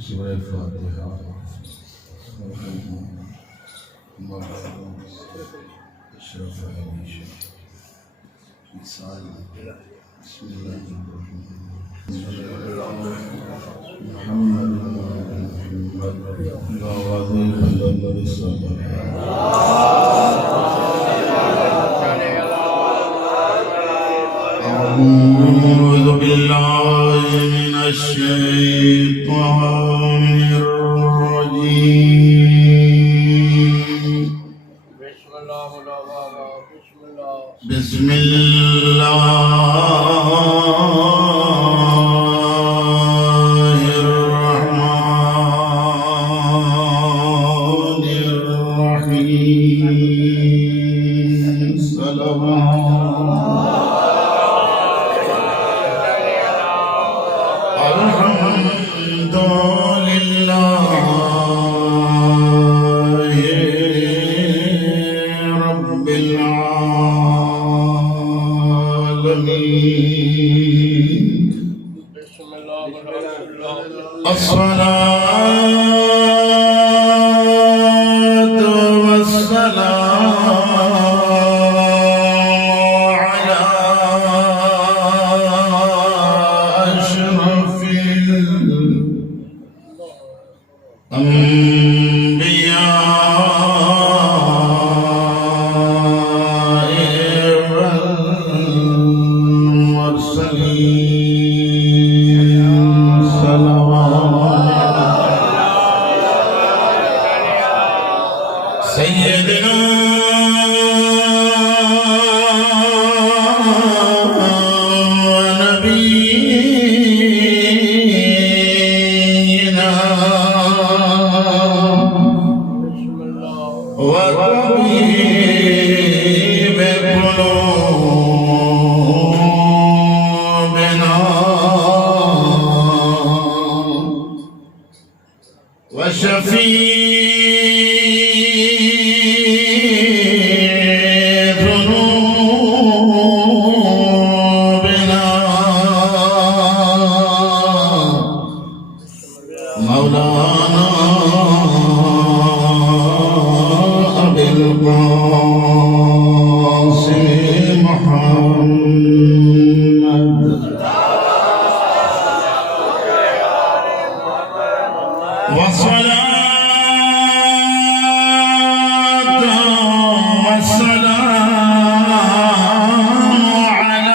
سورة الفاتحة أشرف عيشة بسم الله محمد لا وظيفة إلا للصلاة أعوذ بالله من الشيطان الرجيم بسم الله الرحمن الرحيم الحمد لله رب العالمين الصلاة والسلام على أشرف الأنبياء والمرسلين صلوات سيدنا ونبينا وطبيب قلوبنا وشفيع ذنوبنا مولانا أبي القاسم محمد والصلاة والسلام على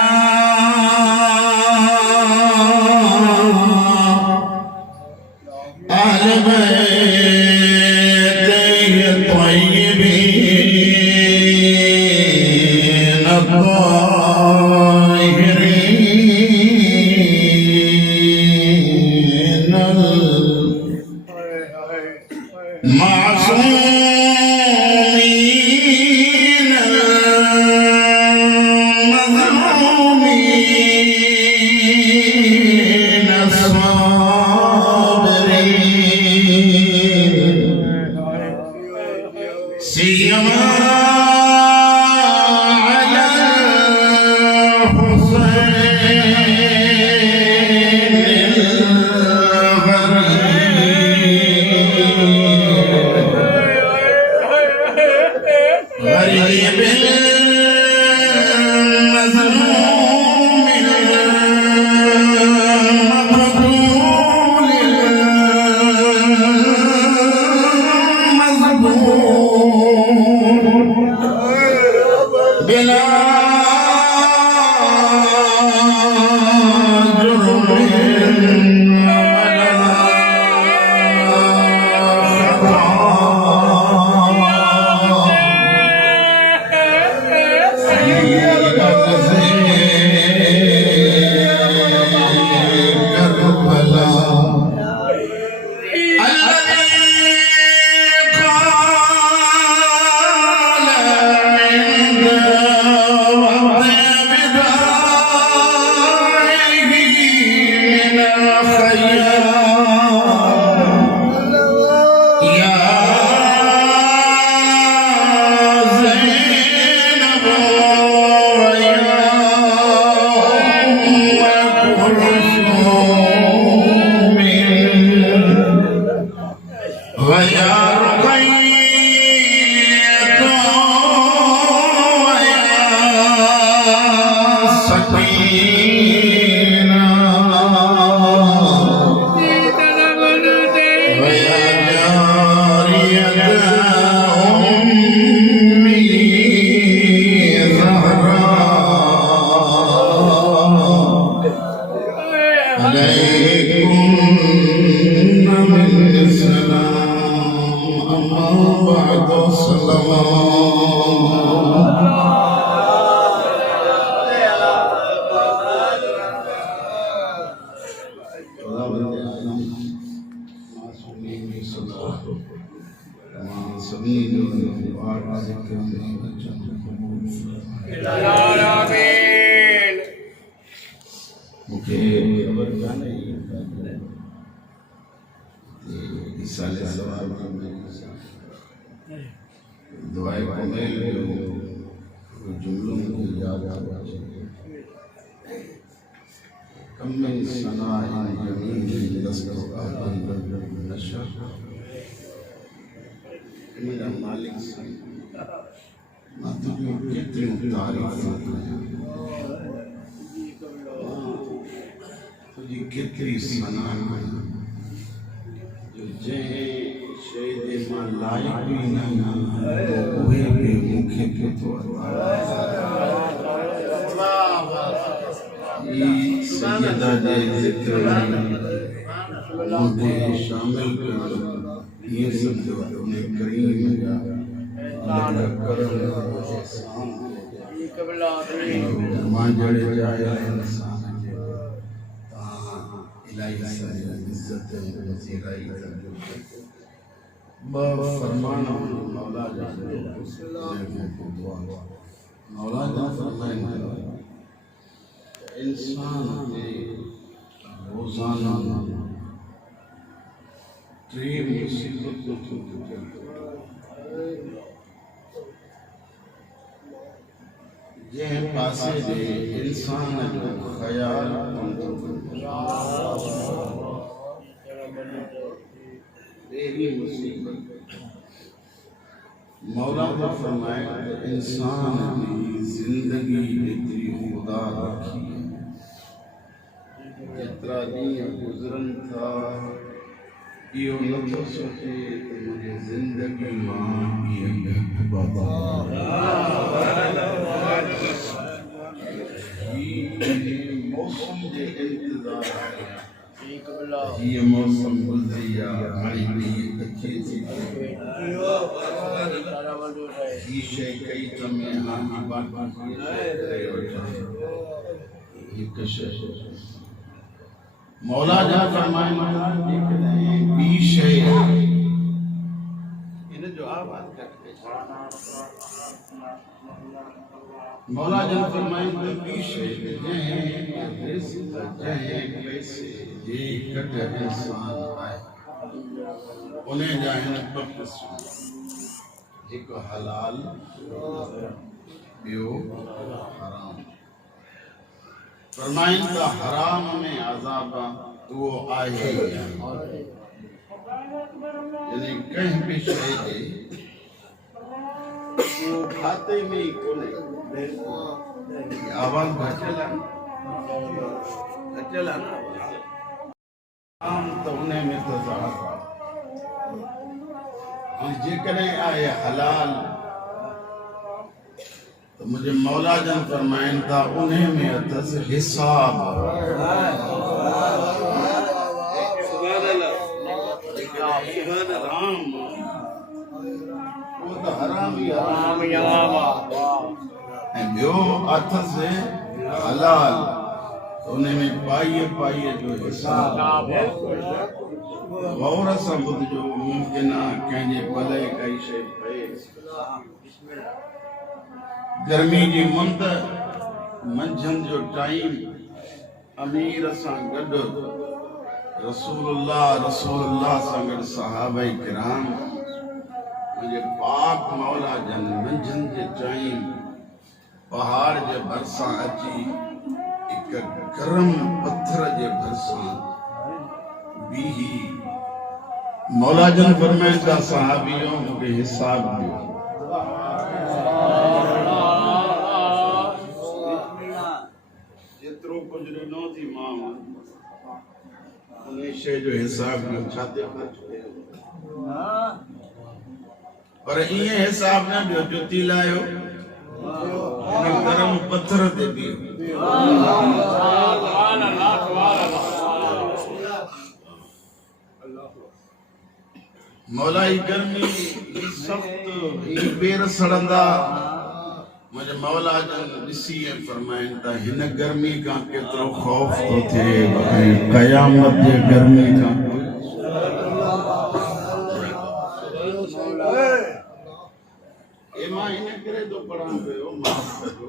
أهل بيته الطيبين الطاهرين المعصومين المظلومين الصابرين سيما على الحسين غريب المظلوم المقتول المظلوم بلا جرم ولا خطأ मुझे खबर नहीं साले सवाल दुआएं को मैं जुमलों को याद आ कम में सनाए जमीन दस्तों नशर मेरा मालिक मैं तुझे कितनी तारीफ तुझे कितनी सना जो जय शहीद मां लायक भी नहीं तो वह भी मुखे के तो सैयदा दे जिक्र मुझे शामिल कर ये सब अपने करीम का अल्लाह का करम मां जड़े जाए इंसान इलाही इज्जत वसीलाई फरमान मौला मौला फरमाए इंसान ने रोजाना ट्रेन मुसीबत ये पासे दे इंसान जो ख्याल तेरी मुसीबत मौला ने फरमाया इंसान की जिंदगी इतनी खुदा रखी जितना दिन गुजरन था यो न तो सोचे कि मुझे जिंदगी मां ये बाबा मौसम के इंतजार ये मौसम गुजरिया हमारी लिए अच्छी थी ये शय कई तमें आनी बात ये कशश मौला जा फरमाया देख रहे हैं 20 शय इन्हें जो आप बात करते मौला जन फरमाए 20 शय जय रिज़्क़ जय पैसे जे कट इंसान आए उन्हें जाहिन बख्श एक हलाल बियो हराम फरमाइन का हराम में अज़ाब वो आए यानी कहीं भी शय दे वो खाते में ही कोने आवाज घटेला ना आम तो उन्हें में तो ज़ाहर और जेकरे आए हलाल तो मुझे मौला जन फरमाइन था उन्हें में अतस हिसाब वो तो हराम ही जो अथस हलाल उन्हें में पाइए जो हिसाब गौर सां ॿुधजो मुमकिन आहे कंहिंजे भले काई शइ पए गर्मी जी मुंद मंझंदि जो टाइम अमीर सां गॾु रसूलुल्लाह सां गॾु सहाबा किराम मुंहिंजे पाक मौला जन मंझंदि जे टाइम पहाड़ जे भरिसां अची हिकु गरम पत्थर जे भरिसां बीही मौला जन फरमाइनि था सहाबियों मूंखे हिसाब ॾियो कुछ ॾिनो थी मां उन शइ जो हिसाब न छाते ख़र्च कयो पर ईअं हिसाब न ॾियो जुती लायो गरम पत्थर ते बीहो मौला जी गर्मी सख्त बेर सड़ंदा मुझे मौला जन ॾिसी ऐं फरमाइनि था हिन गर्मी खां केतिरो ख़ौफ थो थिए क़यामत जे गर्मी खां मां इन करे थो पढ़ां पियो माफ़ कजो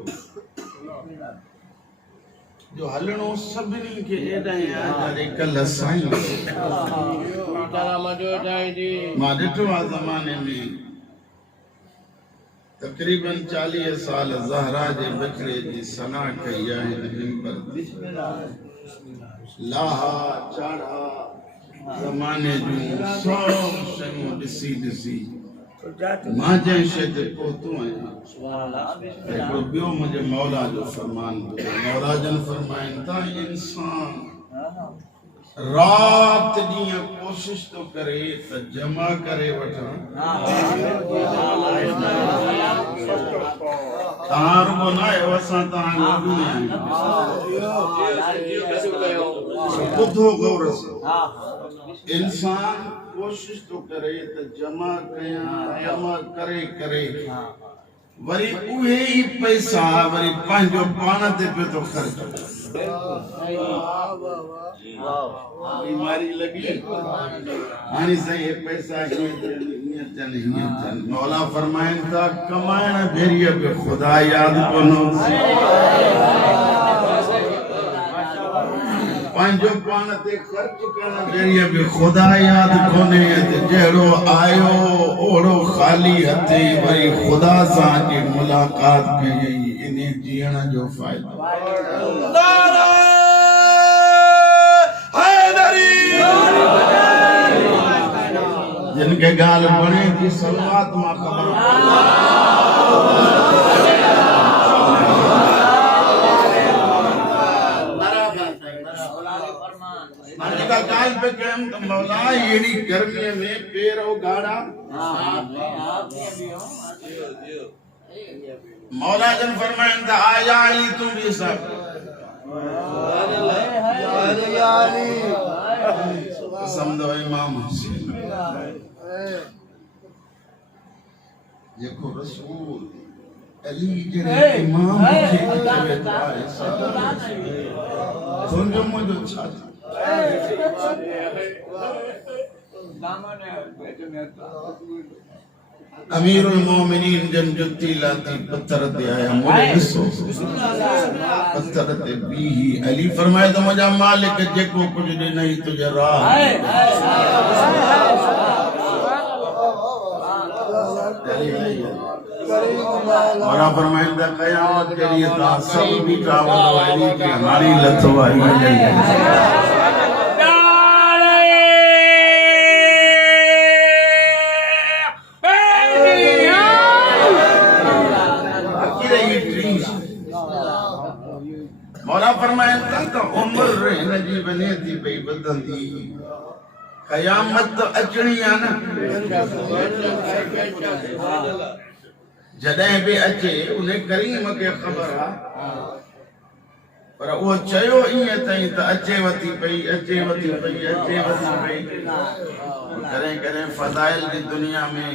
जो हलणो सभिनी खे एॾां आहे कल्ह साईं मां ॾिठो आहे ज़माने में तक़रीबन 40 साल ज़हरा जे बचड़े जी सना कई आहे पर लाहा चाढ़ा ज़माने जूं सभ शयूं ॾिसी ॾिसी मां जंहिं शइ ते पहुतो आहियां हिकिड़ो ॿियो मुंहिंजे मौला जो फरमान मौला जन फरमाइनि था इंसान रात ॾींहुं कोशिश तो करे त जमा करे वठां तव्हां रुगो न आहियो असां तव्हां ॿुधो गौर सां इंसान कोशिश तो करे त जमा कयां जमा करे करे वरी उहे ही पैसा वरी पंहिंजो पाण ते पे तो ख़र्च बीमारी लगी हाणे साईं ये पैसा मौला फरमाइनि था कमाइण भेरीअ पे खुदा याद कोन्हो पंहिंजो पाण ते ख़र्च करण भेरीअ पे खुदा याद कोन्हे जहिड़ो आयो ओड़ो ख़ाली हथे वरी खुदा सां जी मुलाक़ात कई इन जीअण जो फ़ाइदो जिनके गाल बने थी सलवात मां खबर का गाल पे कहम तो मौला येड़ी गर्मी में पैर और गाड़ा मौला जन फरमाइन था आया अली तू भी सब कसम दो इमाम हुसैन जेको रसूल अली जरे इमाम खे चवे तो आहे सुनजो मुझो छा अमीरुल मोमिनीन जन जुती लाती पत्थर ते आया मुझे ॾिसो पत्थर ते भी अली फरमाए तो मुझा मालिक जेको कुछ ॾिनई तुझे राह और फरमाइंदा क़यामत के लिए ता सब भी कावलो अली की हमारी लथो आई मौला फरमाइंदा तो उम्र हिन जी बने थी भई बदंदी क़यामत तो अचणी है ना जॾहिं भी अचे उन्हें करीम के खबर आ पर वो चयो इएं ताईं त अचे वती पई करें करें फज़ाइल की दुनिया में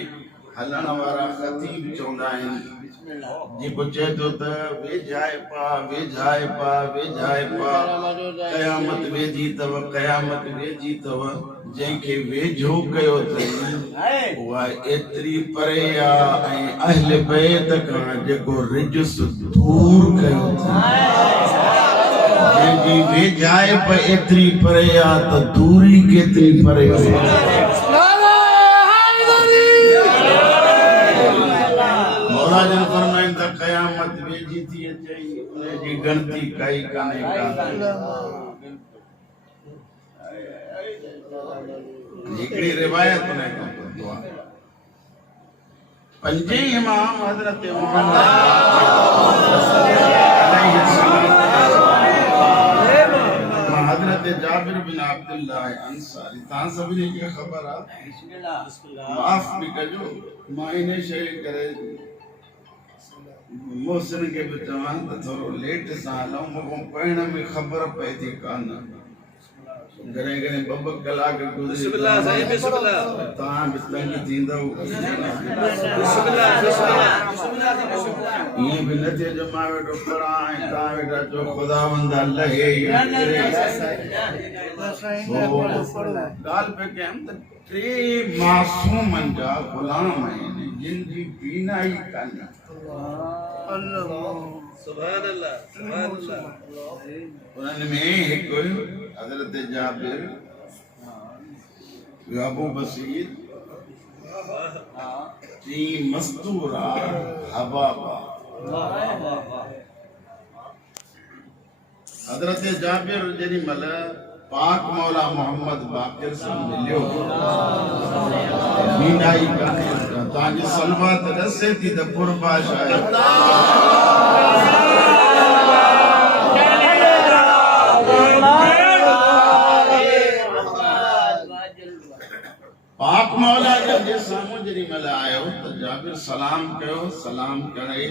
हलण वारा खतीब चवंदा आहिनि जेको चए थो त वेझाए पा क़यामत वेझी अथव जंहिंखे वेझो कयो अथई उहा एतिरी परे आहे ऐं अहल बैत खां जेको रिजुस दूर कयो अथई जंहिंजी वेझाए एतिरी परे आहे त दूरी केतिरी परे आहे मौला जन फरमाइनि था क़यामत वेझी थी अचे उनजी गिनती काई कान्हे हिकिड़ी रिवायत में पंजे इमाम हज़रत उमर अब्दुल्लाह अंसारी ता सभी के खबर आ माफ भी कजो मायने शे करे मोहसिन के भी चवां त थोरो लेट सां हलूं मको पहिण में ख़बर पए थी कान घणे घणे ॿ कलाक गुज़री बिस्मिल्लाह साईं बिस्मिल्लाह तव्हां बि तंग थींदव बिस्मिल्लाह बिस्मिल्लाह ईअं बि न थिए जो मां वेठो पढ़ां ऐं तव्हां वेठा चओ ख़ुदावंद लहे या ॻाल्हि पे कयमि त टे मासूमनि जा ग़ुलाम आहिनि जिन जी बीनाई कान्हे सुभान अल्लाह उन्हनि में हिकु हज़रत जाबिर अबू बसीर टी मस्तूरा हबाबा हज़रत जाबिर जेॾी महिल पाक मौला मोहम्मद बाक़िर सां मिलियो बीनाई कान्हे तव्हांजी सलवा त ॾसे थी त पुरबाश आहे पाक मौला जब जे सामू जरी मल आयो त जाबिर सलाम कयो सलाम करे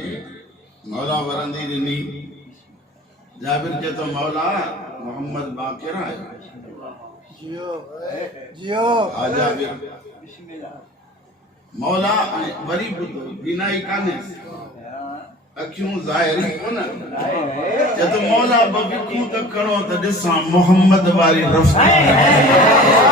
मौला वरंदी ॾिनी जाबिर के तो मौला मोहम्मद बाक़िर आयो जियो जियो आ जाबिर मौला वरी ॿुधो बीनाई कान्हे अखियूं ज़ाहिरी कोन जब मौला बबिकूं त खणो त ॾिसां मोहम्मद वारी रफ़्तार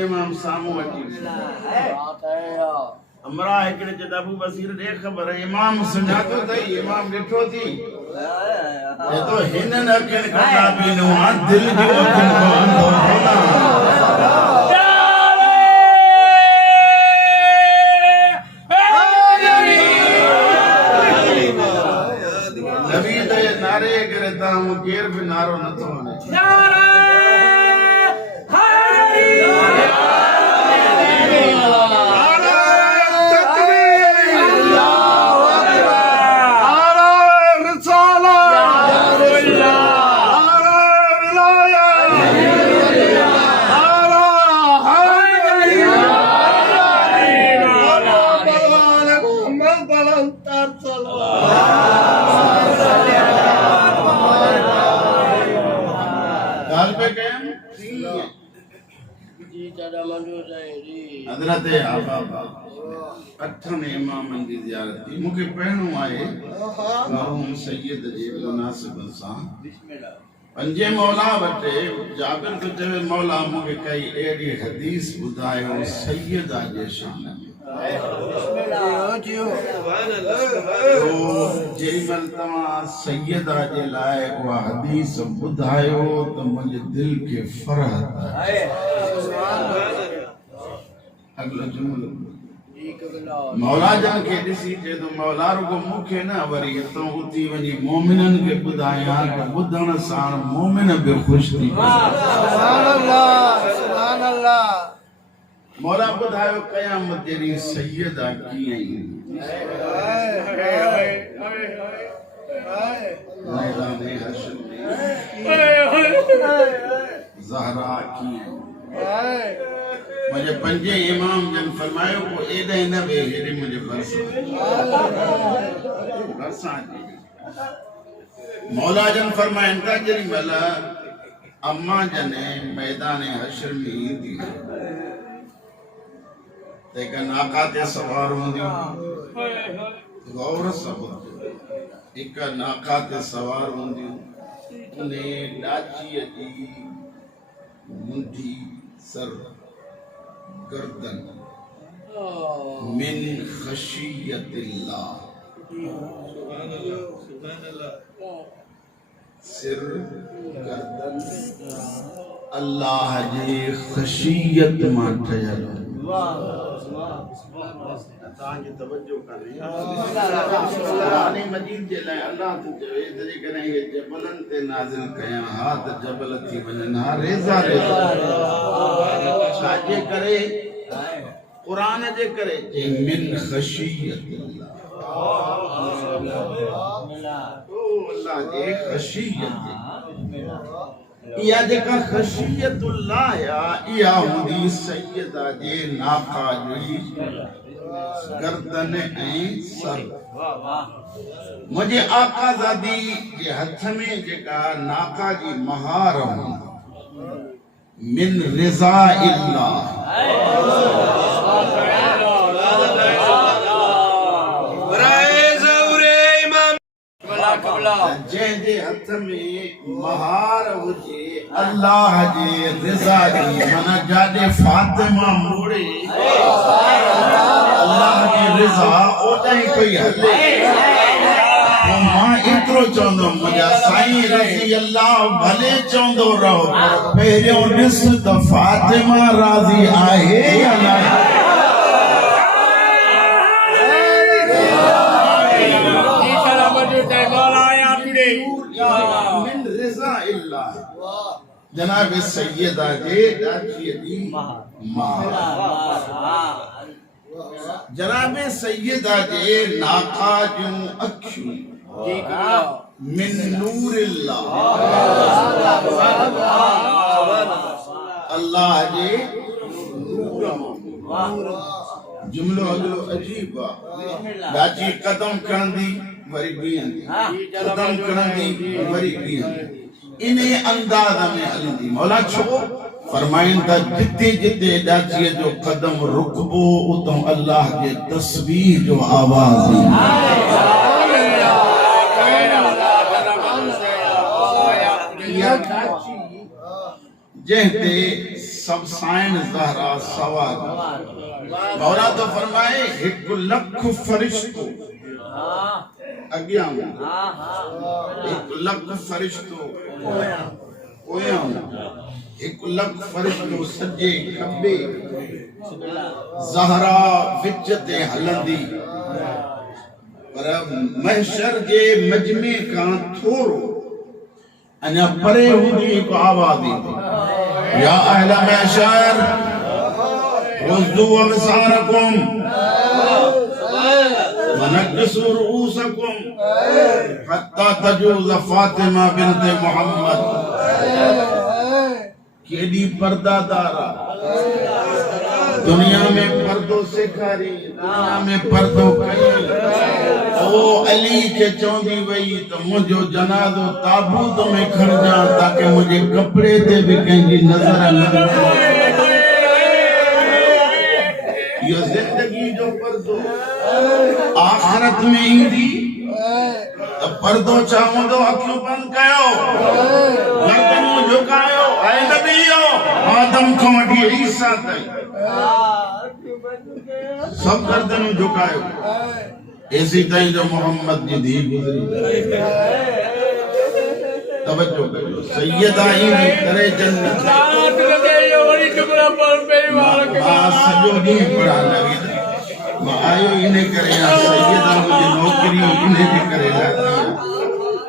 इमाम सामू अची अमरा हिकिड़े चए अबू बसीर ॾे ख़बर इमाम सुञातो अथई इमाम ॾिठो थी चए थो हिननि अखियुनि खां काबीनो आहे दिलि जो अखियुनि खां अंधो कोन्हा नबी जे नारे करे तव्हां केर बि नारो नथो वञे हज़रत आबा अठनि इमामनि जी ज़ियारत थी मूंखे पहिरियों आहे मरहूम सैयद जे मुनासिबत सां पंजे मौला वटि जाबिर तो चवे मौला मूंखे काई अहिड़ी हदीस ॿुधायो सैयदा जे शान में जेमल तव्हां सैयदा जे लाइ उहा हदीस ॿुधायो त मुंहिंजे दिलि खे फरहत आहे अगलो जुमलो मौला जन के ॾिसी चए तो मौला रुगो मूंखे न वरी हितां उथी वञी मोमिननि खे ॿुधायां त ॿुधण सां मोमिन बि ख़ुशि थी सुभान अल्लाह मौला ॿुधायो क़यामत जहिड़ी सैयदा कीअं मैदाने हश्र में ज़हरा कीअं मुझे पंजे इमाम जन फरमायो को एडे न वे हेडे मुझे बरसा मौला जन फरमाइन था जरी मला अम्मा जने मैदान हश्र में ईंदी तेका नाका ते सवार होंदियूं गौर सब एक नाका ते सवार होंदियूं उन्हें डाची जी मुंडी सर गर्दन मिन खशियतिल्लाह सुभान अल्लाह सिर गर्दन अल्लाह जी खशियत मां ठयल तव्हांजी तवज्जो कान्हे क़ुरान मजीद जे लाइ अल्लाह तो चवे तॾहिं कॾहिं इहे जबलनि ते नाज़िल कयां हा त जबल थी वञनि हा रेज़ा रेज़ा छाजे करे क़ुरान जे करे जे मिन ख़शियतिल्लाह ओ अल्लाह जे ख़शियत या जेका ख़शियतुल्लाह या हूंदी सैयदा जे नाका जी गर्दन ऐं सर मुझे आका ज़ादी जे हथ में जेका नाका जी महार मिन रिज़ा इल्लाह जंहिंजे हथ में महार हुजे अल्लाह जे रिज़ा जी माना जाॾे फातिमा मोड़े अल्लाह जी रिज़ा ओॾाहीं कोई हले मां एतिरो चवंदुमि मुंहिंजा साईं रज़ी अल्लाह भले चवंदो रहो पर पहिरियों ॾिस त फातिमा राज़ी आहे या न मिन रिज़ा इल्लाह जनाब सैयदा जे दाची दी महार जनाब सैयदा जे नाका जूं अखियूं मिन नूरिल्लाह अल्लाह जे नूर जुमलो अगलो अजीब दाची कदम खणंदी वरी बीहंदी कदम खणंदी वरी बीहंदी इने अंदाज में हलंदी मौला छो फरमाइन था जिते जिते दाची जो कदम रुकबो उतो अल्लाह के तस्बीह जो आवाज या दाची जहते सब साइन ज़हरा सवार मौला तो फरमाए 1 लख फरिश्तो अगियां 1 लख फरिश्तो ओयां 1 लख फरिश्तो सजे खब्बे ज़हरा विच ते हलंदी पर महशर जे मजमे का थोरो अना परे हुंदी को आवाज ईंदी या अहल महशर वज़्दू अबसारकुम वनक्सु रूसकुम हत्ता तजूज़ फातिमा बिन्त मोहम्मद केडी पर्दादारा दुनिया में पर्दो सेखारी दुनिया में पर्दो कई ओ अली के चौंदी वई तो मुझो जनाजो ताबूत में खड़जा ताकि मुझे कपड़े ते भी कहीं नजर न ये जिंदगी जो पर्दो आखिरत में ईंदी तो पर्दो चाहंदो अखियूं बंद कयो गर्दनूं झुकायो ऐ नबीओ आदम खां वठी ईसा ताईं सब गर्दनूं झुकायो ऐसी ताईं जो मोहम्मद जी धी गुजरी तवज्जो करियो सैयदा ईंदी करे जन्नत सजो ॾींहुं पढ़ा लॻी मां आयो इने करे सैयदा मुंहिंजी नौकरी इने जे करे लॻी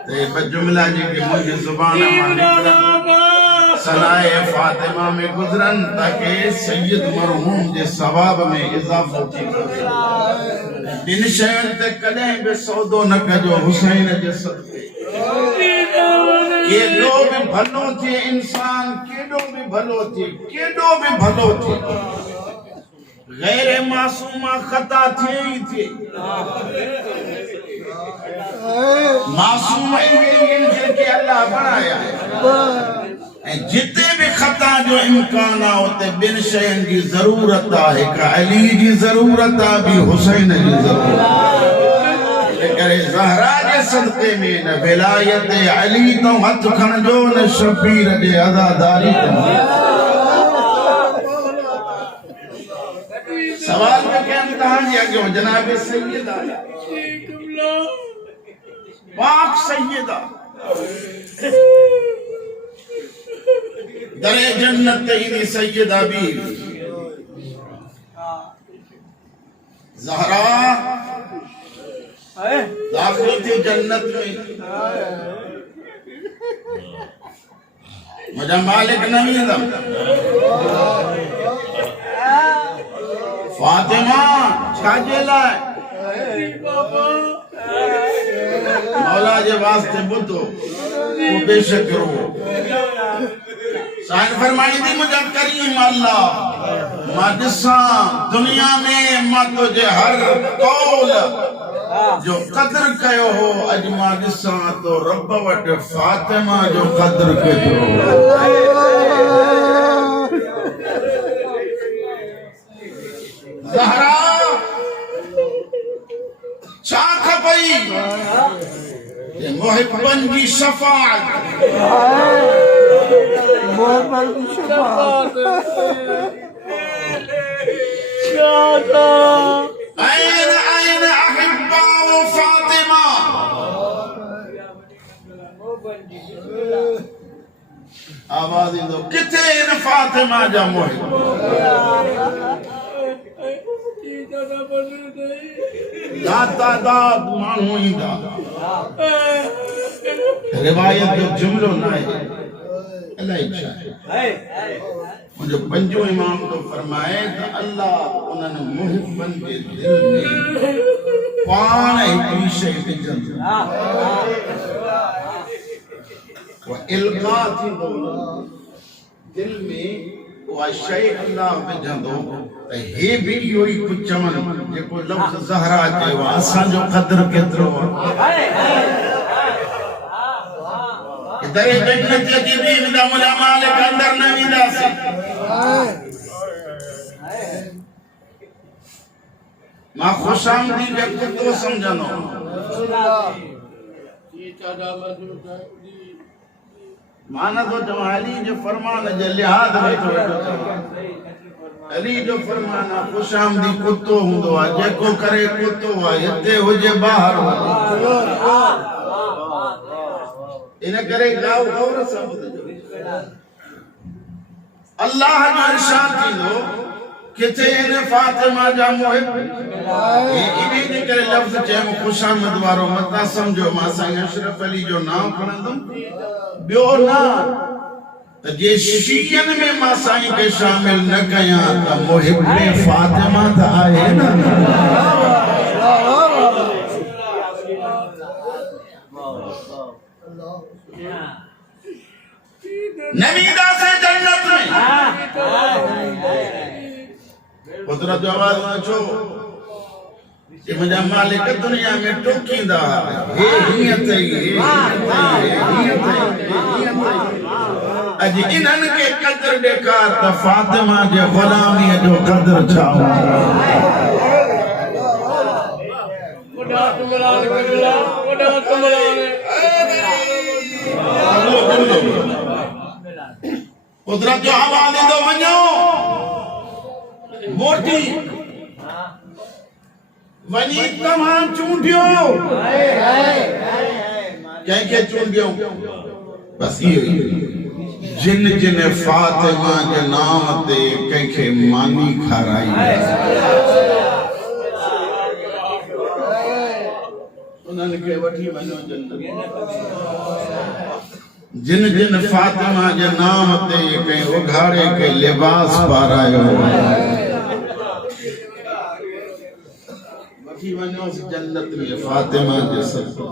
ते ॿ जुमला जेके मुंहिंजी ज़ुबान मां निकिरनि सनाए फातिमा में गुज़रन ताकि सैयद मरहूम जे सवाब में इज़ाफ़ो थी सघे इन शयुनि ते कॾहिं बि सौदो न कजो हुसैन जे सदक़े केॾो बि भलो थिए इंसान केॾो बि भलो थिए गैर मासूमा खता थिए ई थिए मासूम इन जेके अल्लाह बनाया है ऐं जिते भी खता जो इम्कान आहे उते ॿिनि शयुनि जी ज़रूरत आहे हिकु अली जी ज़रूरत आहे ॿी हुसैन जी ज़रूरत आहे करे ज़हरा जे सदक़े में न विलायत अली तो हथ खणजो न शबीर जे अज़ादारी सवाल में कयनि तव्हांजे अॻियां जनाब सैयदा पाक सैयदा दरे जन्नत ईंदी सैयदा बी ज़हरा दाखिल थी जन्नत में, मुझा मालिक न वेंदा। फातिमा छाजे लाइ मौला जे वास्ते ॿुधो वो बेशक रो साईं फरमाई थी मुझा करीम अल्लाह मां ॾिसां दुनिया में मां तुझे हर कौल जो कदर कयो हो अज मां ॾिसां तो रब वटि फातिमा जो कदर केतिरो। ज़हरा छा खपई मुहिब्बन जी शफाअत ऐन ऐन अहिब्बा फातिमा आवाज ईंदो किथे इन फातिमा जा मुहिब तादाद माण्हू ईंदा रिवायत जो जुमलो न आहे अलाए छा आहे मुंहिंजो पंजो इमाम तो फरमाए त अल्लाह उन्हनि मुहिबनि जे दिल में पाण हिकिड़ी शइ विझंदो वो इल्का थींदो दिल में उहा शइ अल्लाह विझंदो त हे बि इहो ई कुझु चवनि जेको लफ़्ज़ ज़हरा चयो आहे असांजो क़दुरु केतिरो आहे। दरे जन्नत जी बि वेंदा मुंहिंजा मालिक अंदरि न वेंदासीं। मां ख़ुशामदी जो कुतो सम्झंदो माना तो चवां अली जो फरमान जे लिहाज़ में तो अली जो फरमान आहे ख़ुशामदी कुतो हूंदो आहे जेको करे कुतो आहे हिते हुजे ॿाहिरि इन करे गांव गौर सां ॿुधजो अल्लाह जो इरशाद थींदो किथे इन फातिमा जा मुहिब इन्हीं जे करे लफ़्ज़ चयो ख़ुशामद वारो मता सम्झो मां साईं अशरफ अली जो नाम खणंदुमि ॿियो न त जे शीयन में मां साईं खे शामिल न कयां त मुहिब फातिमा त आहे न। नवीदा से जन्नत में कुदरत जो आवाज न छो कि मुझा मालिक दुनिया में टोकींदा हे हीअं अथई अॼु इन्हनि खे क़दुरु ॾेखार त फातिमा जे ग़ुलामीअ जो क़दुरु छा कुदरत जो आवाज़ ईंदो वञो मोटी वञी तव्हां चूंडियो कंहिंखे चूंडियो बस इहो ई जिन जिन फातिमा जे नाम ते कंहिंखे मानी खाराई उन्हनि खे वठी वञो जन्नत। जिन जिन फातिमा जे नाम ते कंहिं उघाड़े के लिबास पारायो वठी वञो जन्नत में फातिमा जे सदक़े।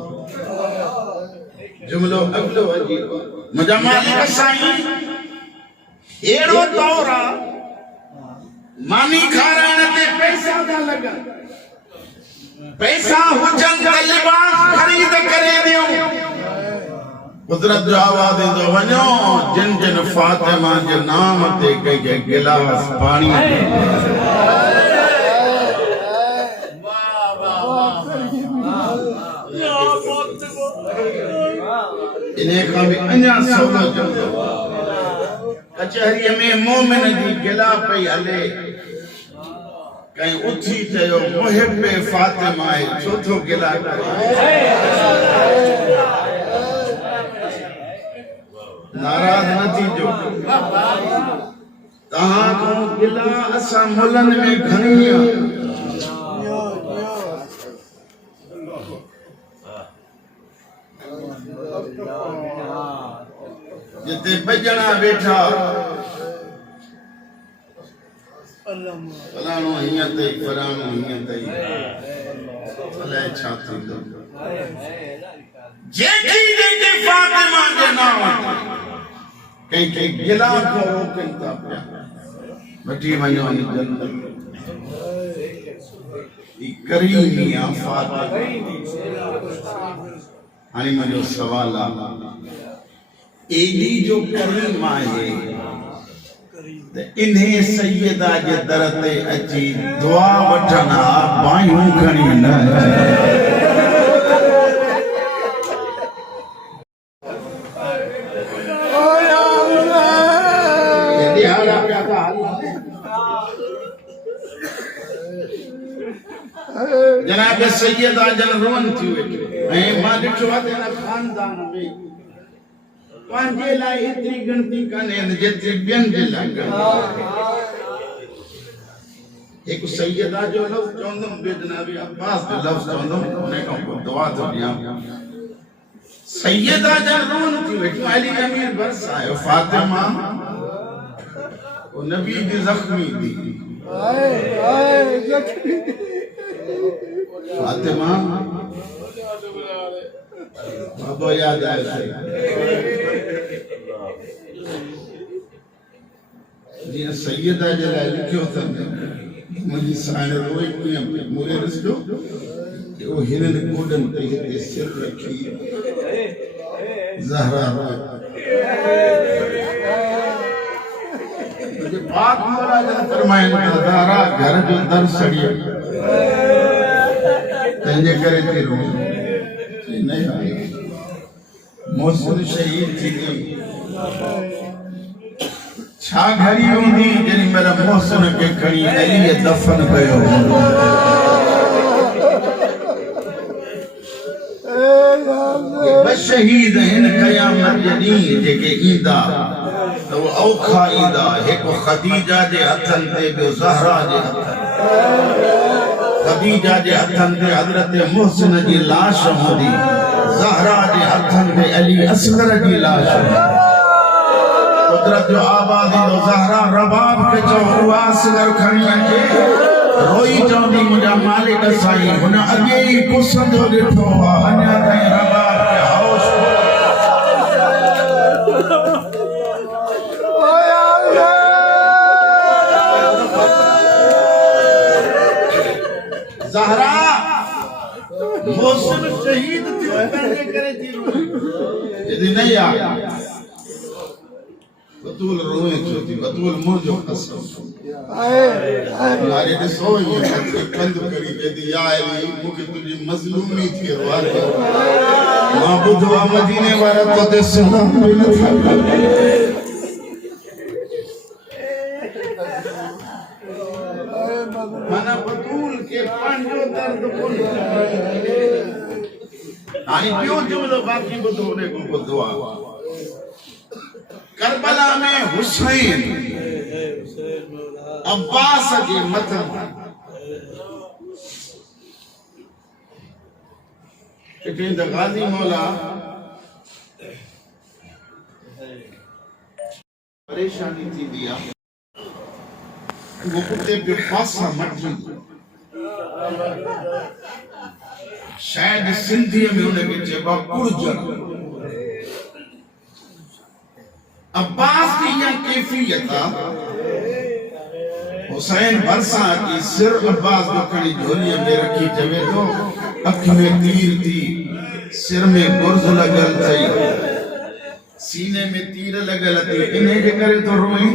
जुमलो अगलो अजीब मुंहिंजा मालिक साईं अहिड़ो दौर आहे मानी खाराइण ते पैसा था लॻनि पैसा हुजनि त लिबास ख़रीद करे ॾियूं। कुदरत जो आवाज़ ईंदो वञो जिन जिन फातिमा जे नाम ते कंहिंखे गिलास पाणी इन्हें खां बि अञा सवलो चवंदो कचहरीअ में मोमिन जी गिला पई हले कहीं उथी चयो मुहिब्बे फातिमा आहे छो थो गिला करे नाराज न थीजो तहां को गिला असां मुलन में घणी हिते बजणा वेठा फलाणो हीअं अथई फलाणो हीअं अथई अलाए छा थींदो जेकी जेकी फातिमा जे नाम कंहिंखे गिला खां रोकनि था पिया वठी वञो जन्नत ई करीमी आहे फातिमा हाणे मुंहिंजो सवाल आहे एडी जो करीम आहे त इन्हे सैयदा जे दर ते अची दुआ वठण बायूं खणी न जनाब सैयदा जन रोन थी वेठो ऐं मां ॾिठो आहे त हिन खानदान में पंहिंजे लाइ एतिरी गिणती कान्हे जेतिरी ॿियनि जे लाइ हिकु सैयदा जो लफ़्ज़ चवंदुमि ॿियो जनाब अब्बास जो लफ़्ज़ चवंदुमि उन खां पोइ दुआ थो ॾियां सैयदा जन रोन थी वेठो अली अमीर बस आयो फातिमा वो नबी जी ज़ख्मी थी फातिमा बाबा याद आया जी सैयदा जे लाइ लिखियो अथनि मुंहिंजी साण रोई कीअं मूरे ॾिसजो वो हिननि गोॾनि ते हिते सिर रखी ज़हरा पाक मौला जन फरमाइनि था ज़हरा घर जो दर सड़ियो तंहिंजे करे थी रो नहीं आया मोहसिन शहीद थी गई छा घड़ी हूंदी जॾहिं मेरा मोहसिन खे खणी अलीअ दफ़न कयो बस शहीद हिन क़यामत जे ॾींहुं जेके ईंदा त उहे औखा ईंदा हिकु ख़दीजा जे हथनि ते ॿियो ज़हरा जे हथनि खदीजा जे हथनि ते हज़रत मोहसिन जी लाश हूंदी ज़हरा जे हथनि ते अली असगर जी लाश कुदरत जो आवाज़ ईंदो ज़हरा रबाब खे चओ उहा असगर खणी अचे रोई चवंदी मुंहिंजा मालिक साईं हुन अॻे ई पुसंदो ॾिठो आहे अञा ताईं रबाब खे होश ज़हरा मोहसिन शहीद थी पंहिंजे करे थी यदि नहीं आ बतूल रोए छो थी बतूल मुंहिंजो कसम हमारे ॾिसो ये बंद करी वेंदी या अली मूंखे तुंहिंजी मज़लूमी थी वारे मां ॿुधो आहे मदीने वारा तो ते सलाम बि नथा माना बतूल के पंहिंजो दर्द कोन हाणे ॿियो जुमिलो बाक़ी ॿुधो उन खां पोइ दुआ करबला में हुसैन अब्बास जे मथां हिकिड़े त गाज़ी मौला परेशानी थींदी आहे वो कुत्ते पे फासा मटी शायद सिंधी में उनके चेबा कुर्जन अब्बास की यह कैफियत हुसैन बरसा की सिर अब्बास को खड़ी झोली में रखी जवे तो अख में तीर थी सिर में गुर्ज लगल थई सीने में तीर लगल थी इन्हें जे करे तो रोई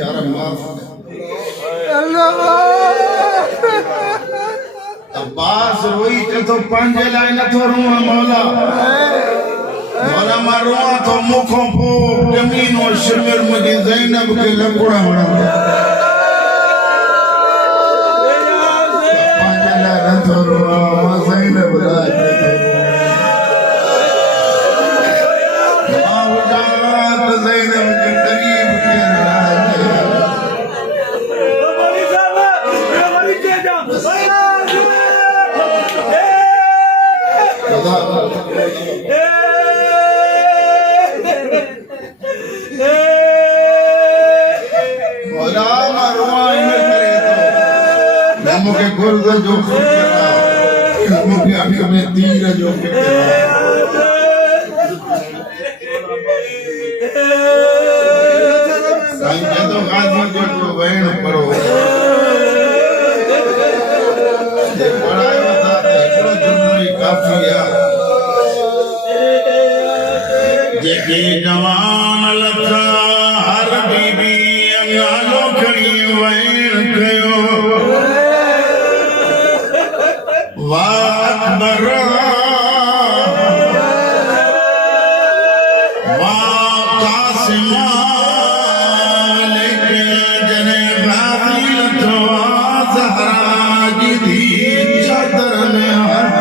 यार माफ अब्बास रोई तो पंहिंजे लाइ नथो रोआ मौला मौला मां रोआ तो मुखों पो जमीन और शिमिर मुझे ज़ैनब के लकुड़ा हणा पंहिंजे लाइ नथो रोआ मां ज़ैनब लाइ मां हुजात ज़ैनब के करीब के मूंखे गुर्द जो फ़िक्र आहे मूंखे अख में तीर जो फ़िक्र आहे साईं चए थो गाज़ी जो हिकिड़ो वहण पढ़ो जे पढ़ायो था त हिकिड़ो जुमिलो ई काफ़ी आहे जेके जवान लथा हर बीबी नालो खणी वहण कयो वाह अकबर वाह कासिमा लेकिन जने गाज़ी लथो ज़हरा जी धी चादर में हथ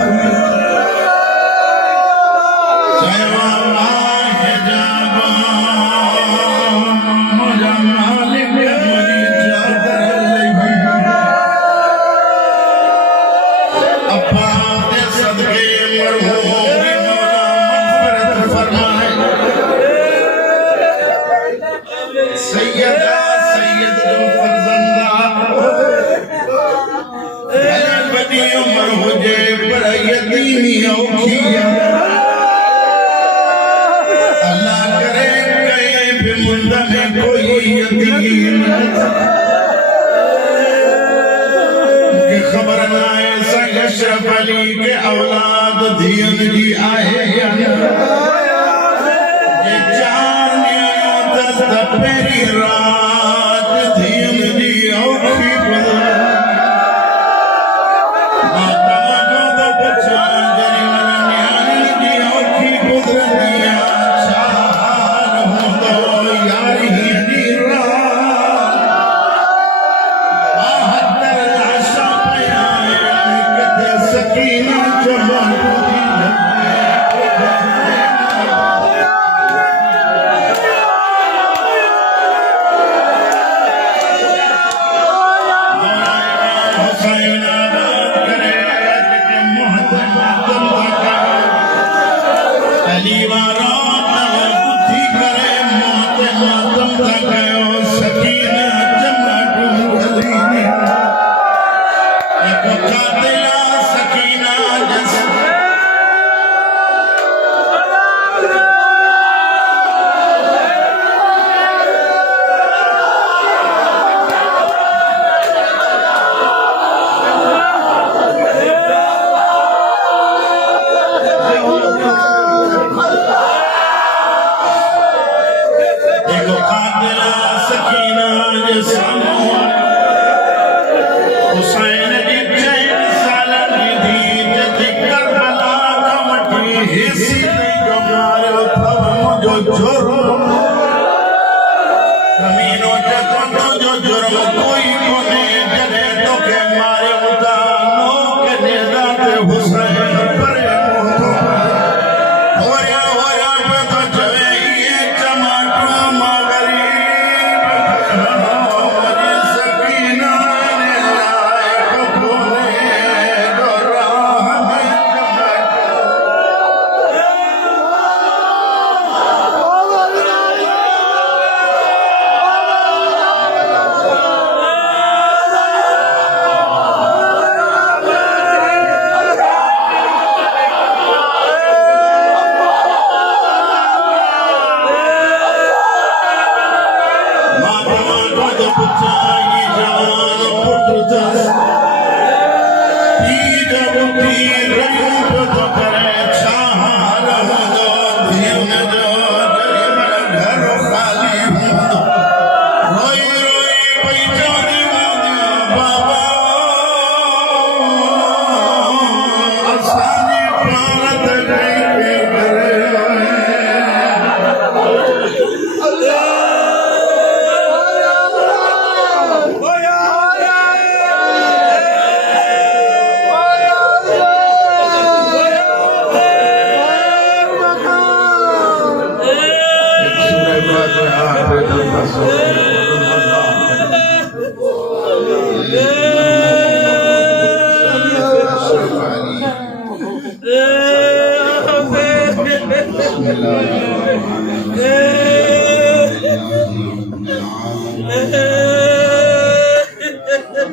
चयो आहे जाबा मुंहिंजा मालिक मुंहिंजी चादर लही अब्बा दे सदके मरहूम की मौला मग़फ़िरत फरमाए सैयदा सैयद जो फर्जंदा भले वॾी उम्र हुजे पर यतीमी औखी आहे अल्लाह करे कंहिं बि मुंड में कोई यतीम मूंखे ख़बर न आहे साईं अशरफ अली के औलाद धीअनि जी आहे या न जे चार ॾींहं त पहिरीं राति धीअनि जी औखी गुज़रे मां तव्हांजो थो पुछां जॾहिं मन नियाणी जी औखी गुज़रंदी आहे छा हाल हूंदो यारीअ जी रात 72 लाशा पिया आहिनि किथे सकीना जो माण्हू थी हुसैन आबाद करे जेके मुहद्दम अली वारा बुद्धि करे मुहद्दम कयो सकीना जमाटू गली एक कातिला सकीना जस एको कातिला सकीना जे साम्हूं हुसैन जी 4 सालनि जी धीअ जॾहिं करबला खां वठी हेसी ताईं जो मारियो अथव मुंहिंजो जुर्म कमीनो चतो तुंहिंजो जुर्म कोई कोन्हे जॾहिं तोखे मारियो था नोक नेज़ा ते हुसैन परे होरिया होरिया पियो थो चवे इहे टमाटो मां ग़रीब मुंहिंजी सकीना ने लाइक़ कोन्हे जो राह में टमाटो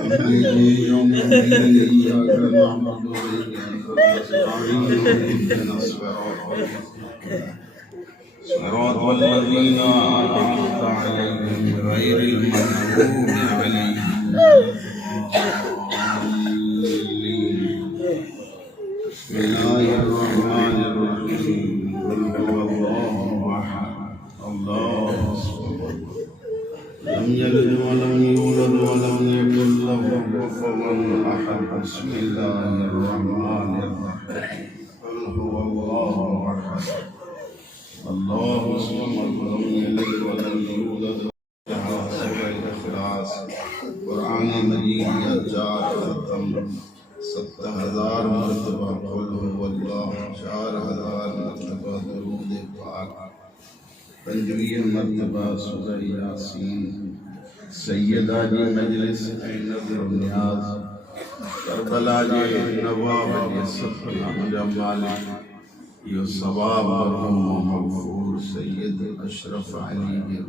يوم الدين إياك نعبد وإياك نستعين اهدنا الصراط الذين أنعمت عليهم غير المغضوب عليهم بسم الله الرحمن الرحيم قل هو الله أحد الله الصمد لم يلد ولم يولد ولم يكن له كفوا أحد بسم الله الرحمن الرحيم قل هو الله أحد الله الصمد لم يلد ولم يولد سورة الإخلاص قرآن مجيد یا 4 ختم 7000 مرتبہ قل هو اللہ 4000 مرتبہ درود پاک 50 مرتبہ سورہ یاسین سیدہ جی مجلس نظر نیاز کربلا جی نواب جی سفر مجمال یہ ثواب مرحوم مغفور سید اشرف علی جی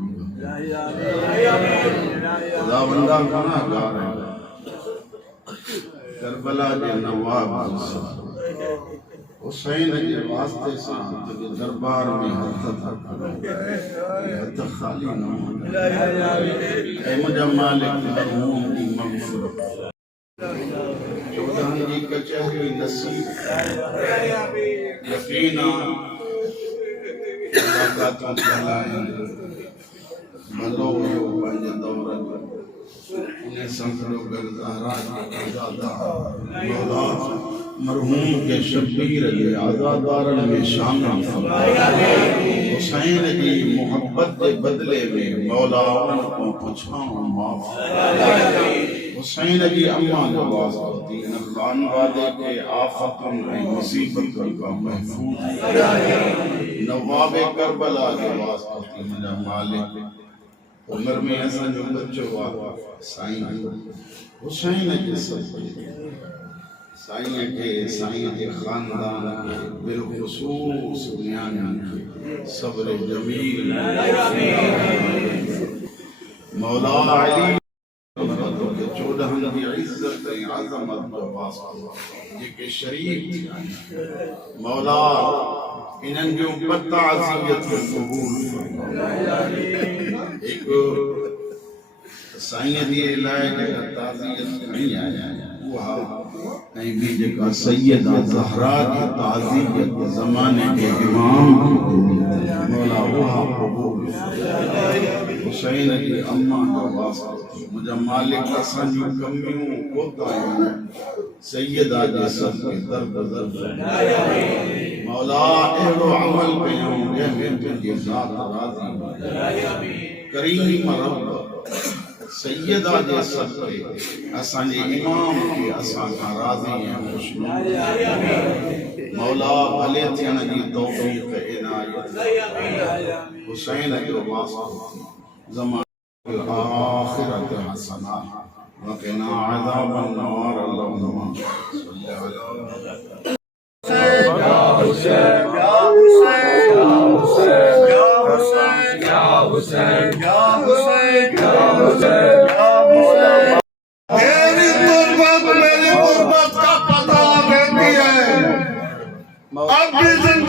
خدا بندہ گناہ گار ہے کربلا جی نواب جی سفر حسین جی واسطے سان تجھے دربار میں ہتھ تھا کرو یہ ہتھ خالی نہ ہونا اے مجھے مالک مرحوم کی مغفرت چودھان جی کچہری نصیب یقینا ملاقاتوں چلائیں ملو پنج دورت انہیں سنکڑو گردارا آزادہ مولا مرحوم کے شبیر کے آزادارن میں شامل حسین کی محبت کے بدلے میں مولا ان کو پچھاؤں معاف حسین کی اماں جو واسطی نقلان وعدے کے آفتوں میں مصیبت کا محفوظ نواب کربلا کے واسطی مجھا مالک عمر میں ایسا جو بچوں ہوا سائن حسین کے سب سائن کے خاندان کے بالخصوص نیان کے صبر جمیل مولا علی کے 14 کی عزت عظمت و واسطہ یہ کہ شریف تھی مولا انہن کے اوپر تعزیت و قبول ایک سائیں دی الہی کا تعزیت نہیں آیا وہ نہیں بھی جگہ سیدہ زہرا کی تعزیت زمانے کے امام مولا وہاں قبول حسین کی اماں کا واسطہ مجھے مالک حسن جو کمیوں ہوتا ہے سیدہ جیسد کے در بدر مولا اہل عمل پہ ہوں گے میں تجھے ذات راضی کریم رب سیدہ جیسد پہ اسان امام کی اسان کا راضی ہیں خوشنو مولا بھلے تھین جی توفیق عنایت حسین جو واسطہ زمان الآخرت حسنہ وقنا عذاب النار اللہم صلی اللہ میری غربت کا پتہ دیتی ہے اب بھی زندگی